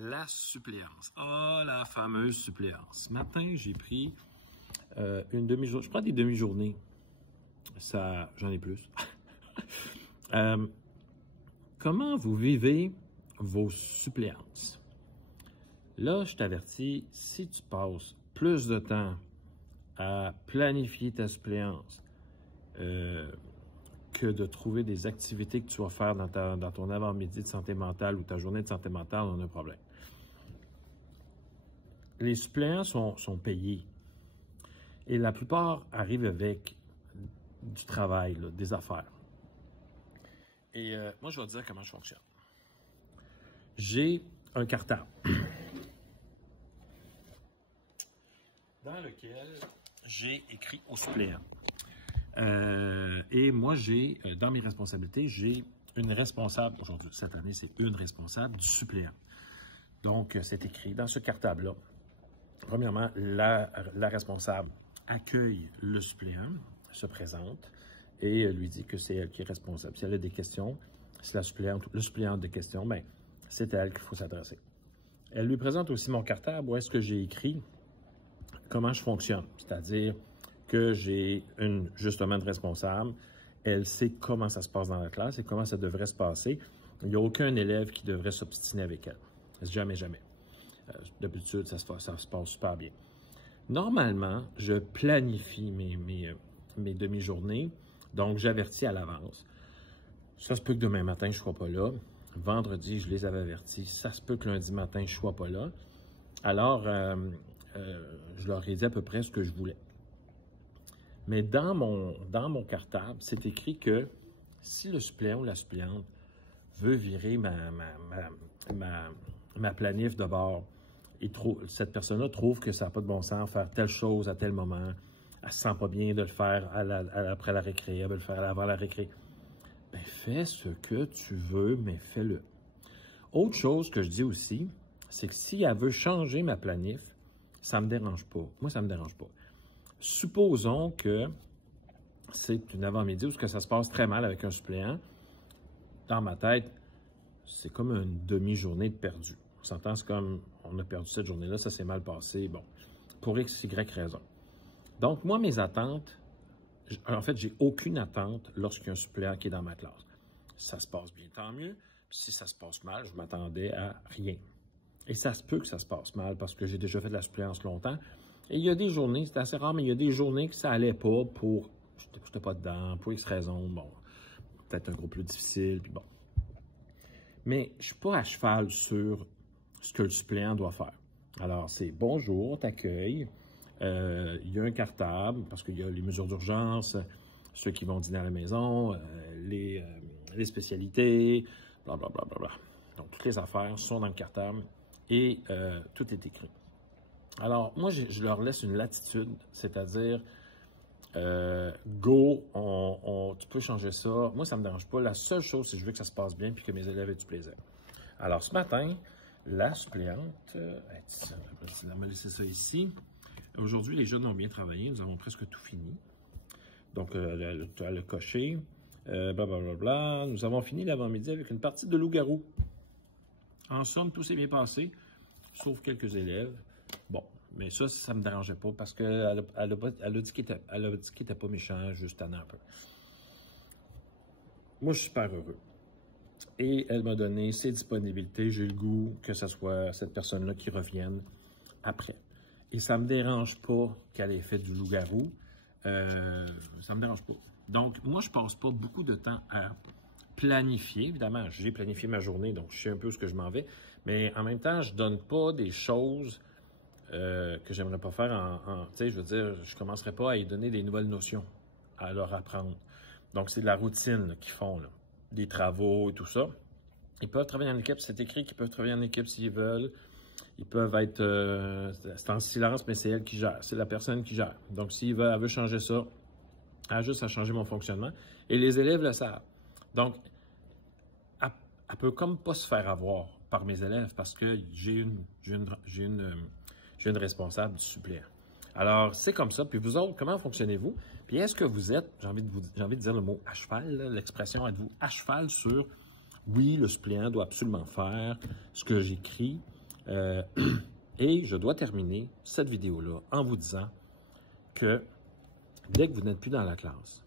La suppléance. Ah, la fameuse suppléance. Ce matin, j'ai pris une demi-journée. Je prends des demi-journées. Ça, j'en ai plus. Comment vous vivez vos suppléances? Là, je t'avertis, si tu passes plus de temps à planifier ta suppléance que de trouver des activités que tu vas faire dans ton avant-midi de santé mentale ou ta journée de santé mentale, on a un problème. Les suppléants sont payés et la plupart arrivent avec du travail, là, des affaires. Et moi, je vais te dire comment je fonctionne. J'ai un cartable dans lequel j'ai écrit au suppléant. Et moi, dans mes responsabilités, j'ai une responsable, aujourd'hui, cette année, c'est une responsable du suppléant. Donc, c'est écrit dans ce cartable-là. Premièrement, la responsable accueille le suppléant, se présente et lui dit que c'est elle qui est responsable. Si elle a des questions, si le suppléant a des questions, bien, c'est à elle qu'il faut s'adresser. Elle lui présente aussi mon cartable où est-ce que j'ai écrit comment je fonctionne, c'est-à-dire que j'ai justement une responsable, elle sait comment ça se passe dans la classe et comment ça devrait se passer. Il n'y a aucun élève qui devrait s'obstiner avec elle. Jamais, jamais. D'habitude, ça se passe super bien. Normalement, je planifie mes demi-journées, donc j'avertis à l'avance. Ça se peut que demain matin, je ne sois pas là. Vendredi, je les avais avertis. Ça se peut que lundi matin, je ne sois pas là. Alors, je leur ai dit à peu près ce que je voulais. Mais dans mon cartable, c'est écrit que si le suppléant ou la suppléante veut virer ma planif de bord, cette personne-là trouve que ça n'a pas de bon sens, faire telle chose à tel moment, elle ne se sent pas bien de le faire après la récré, elle veut le faire avant la récré. Bien, fais ce que tu veux, mais fais-le. Autre chose que je dis aussi, c'est que si elle veut changer ma planif, ça ne me dérange pas. Moi, ça ne me dérange pas. Supposons que c'est une avant-midi où ça se passe très mal avec un suppléant. Dans ma tête, c'est comme une demi-journée de perdu. On s'entend, c'est comme on a perdu cette journée-là, ça s'est mal passé. Bon, pour X, Y raison. Donc, moi, mes attentes, en fait, j'ai aucune attente lorsqu'il y a un suppléant qui est dans ma classe. Si ça se passe bien, tant mieux. Puis si ça se passe mal, je m'attendais à rien. Et ça se peut que ça se passe mal parce que j'ai déjà fait de la suppléance longtemps. Et il y a des journées, c'est assez rare, mais il y a des journées que ça allait pas pour... Je n'étais pas dedans, pour X raisons, bon, peut-être un groupe plus difficile, puis bon. Mais je ne suis pas à cheval sur ce que le suppléant doit faire. Alors, c'est bonjour, t'accueille, il y a un cartable, parce qu'il y a les mesures d'urgence, ceux qui vont dîner à la maison, les spécialités, blablabla. Bla, bla, bla. Donc, toutes les affaires sont dans le cartable et tout est écrit. Alors, moi, je leur laisse une latitude, c'est-à-dire, go, tu peux changer ça. Moi, ça ne me dérange pas. La seule chose, c'est que je veux que ça se passe bien et que mes élèves aient du plaisir. Alors, ce matin, la suppléante, on va laisser ça ici. Aujourd'hui, les jeunes ont bien travaillé. Nous avons presque tout fini. Donc, elle a coché. Blablabla. Nous avons fini l'avant-midi avec une partie de loup-garou. En somme, tout s'est bien passé, sauf quelques élèves. Bon, mais ça ne me dérangeait pas parce qu'elle a dit qu'il n'était pas méchant, juste un peu. Moi, je suis super heureux. Et elle m'a donné ses disponibilités. J'ai le goût que ce soit cette personne-là qui revienne après. Et ça ne me dérange pas qu'elle ait fait du loup-garou. Ça ne me dérange pas. Donc, moi, je ne passe pas beaucoup de temps à planifier. Évidemment, j'ai planifié ma journée, donc je sais un peu où ce que je m'en vais. Mais en même temps, je ne donne pas des choses que j'aimerais pas faire tu sais, je veux dire, je commencerai pas à y donner des nouvelles notions, à leur apprendre. Donc, c'est de la routine qu'ils font, là. Des travaux et tout ça. Ils peuvent travailler en équipe, c'est écrit qu'ils peuvent travailler en équipe s'ils veulent. Ils peuvent être, c'est en silence, mais c'est elle qui gère, c'est la personne qui gère. Donc, elle veut changer ça, elle a juste à changer mon fonctionnement. Et les élèves le savent. Donc, elle peut comme pas se faire avoir par mes élèves parce que j'ai une responsable du suppléant. Alors, c'est comme ça. Puis vous autres, comment fonctionnez-vous? Puis est-ce que vous êtes, j'ai envie de dire le mot à cheval, l'expression, êtes-vous à cheval sur, oui, le suppléant doit absolument faire ce que j'écris, Et je dois terminer cette vidéo-là en vous disant que dès que vous n'êtes plus dans la classe,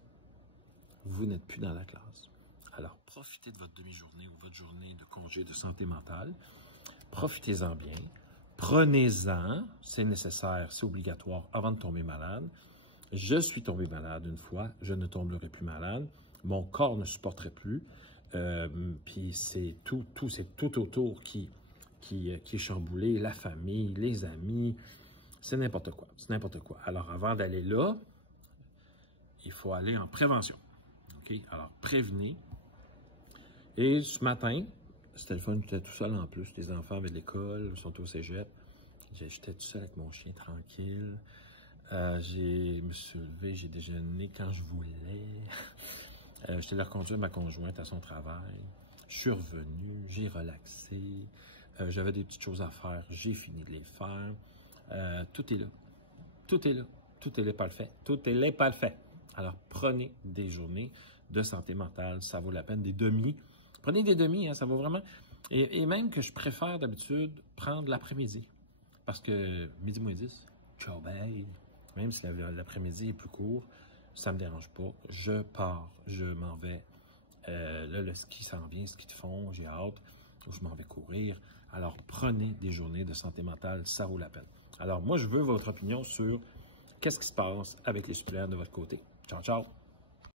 vous n'êtes plus dans la classe. Alors, profitez de votre demi-journée ou votre journée de congé de santé mentale. Profitez-en bien. Prenez-en, c'est nécessaire, c'est obligatoire avant de tomber malade. Je suis tombé malade une fois, je ne tomberai plus malade. Mon corps ne supporterait plus. Puis c'est tout autour qui est chamboulé, la famille, les amis, c'est n'importe quoi, c'est n'importe quoi. Alors avant d'aller là, il faut aller en prévention. OK? Alors prévenez. Et ce matin, c'était le fun, j'étais tout seul en plus, les enfants avaient de l'école, sont au cégep. J'étais tout seul avec mon chien tranquille. Je me suis levé, j'ai déjeuné quand je voulais. J'étais là reconduire ma conjointe à son travail. Je suis revenu, j'ai relaxé. J'avais des petites choses à faire, j'ai fini de les faire. Tout est là. Tout est là. Tout est là, pas le fait. Tout est là, pas le fait. Alors, prenez des journées de santé mentale, ça vaut la peine. Des demi. Prenez des demi, hein, ça vaut vraiment. Et même que je préfère d'habitude prendre l'après-midi. Parce que midi moins 10, ciao, bye. Même si l'après-midi est plus court, ça ne me dérange pas. Je pars, je m'en vais. Là, le ski s'en vient, ski de fond, j'ai hâte. Je m'en vais courir. Alors, prenez des journées de santé mentale, ça vaut la peine. Alors, moi, je veux votre opinion sur qu'est-ce qui se passe avec les suppléants de votre côté. Ciao, ciao!